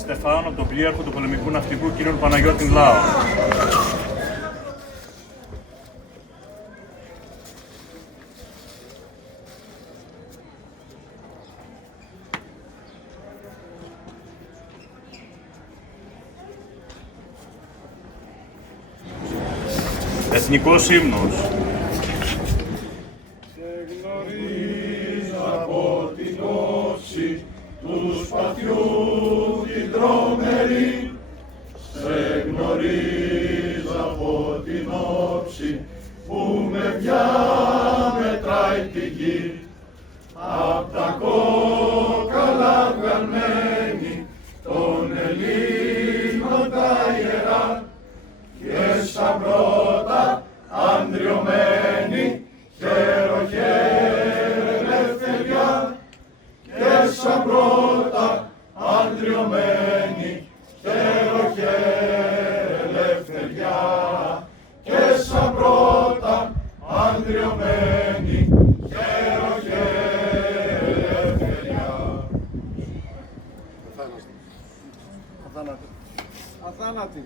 Στεφάνου από τον πλοίαρχο του πολεμικού ναυτικού κ. Παναγιώτη Λάο. Εθνικός ύμνος. Σε γνωρίζω από την όψη του σπαθιού την τρομερή. Σε γνωρίζω από την όψη που με διαμετράει τη γη. Απ' τα κόκαλα βγαλμένη των Ελλήνων τα ιερά και σαν πρώτα αντριωμένη χαίρο-χαίρε ελευθεριά και σαν πρώτα αντριωμένη χαίρο-χαίρε ελευθεριά και σαν πρώτα αντριωμένη χαίρο-χαίρε ελευθεριά. Αθάνατη.